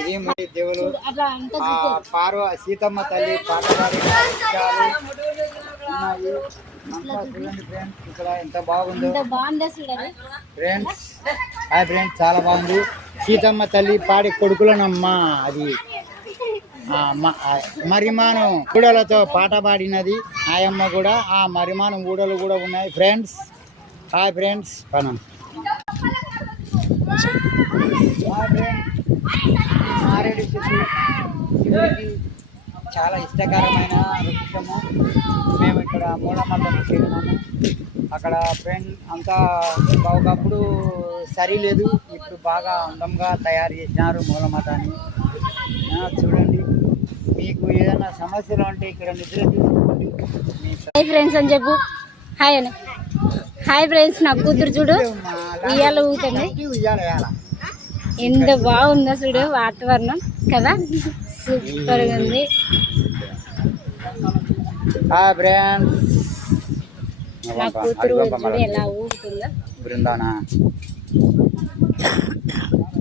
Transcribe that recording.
ఇది మరి దేవుడు సీతమ్మ తల్లి పాటగాడి ఉన్నాయి. అంతా చూడండి ఫ్రెండ్స్, ఇక్కడ ఎంత బాగుందో ఫ్రెండ్స్. హాయ్ ఫ్రెండ్స్, చాలా బాగుంది. సీతమ్మ తల్లి పాడి కొడుకులనమ్మా అది మరిమానం ఊడలతో పాట పాడినది ఆయమ్మ కూడా. ఆ మరిమానం ఊడలు కూడా ఉన్నాయి ఫ్రెండ్స్. హాయ్ ఫ్రెండ్స్, పనం మారేడు చెట్టు శివుడికి చాలా ఇష్టకరమైన వృక్షము. మేము ఇక్కడ మూలమట్టకు చేరినాము. అక్కడ ఫ్రెండ్ అంతా ఒకప్పుడు సరిలేదు, ఇప్పుడు బాగా అందంగా తయారు చేసినారు మూలమఠాన్ని. చూడండి, మీకు ఏదైనా సమస్యలు ఉంటే ఇక్కడ నిద్ర తీసుకోండి. హాయ్ ఫ్రెండ్స్ అని చెప్పు. హాయ్ అని. హాయ్ ఫ్రెండ్స్, నా కూతురు చూడు ఉయ్యాల ఊగుతుంది. ఎంత బాగుందో చూడు వాతావరణం కదా, సూపర్గా ఉంది. నా కూతురు చూడు ఎలా ఊగుతుందో. బృందానా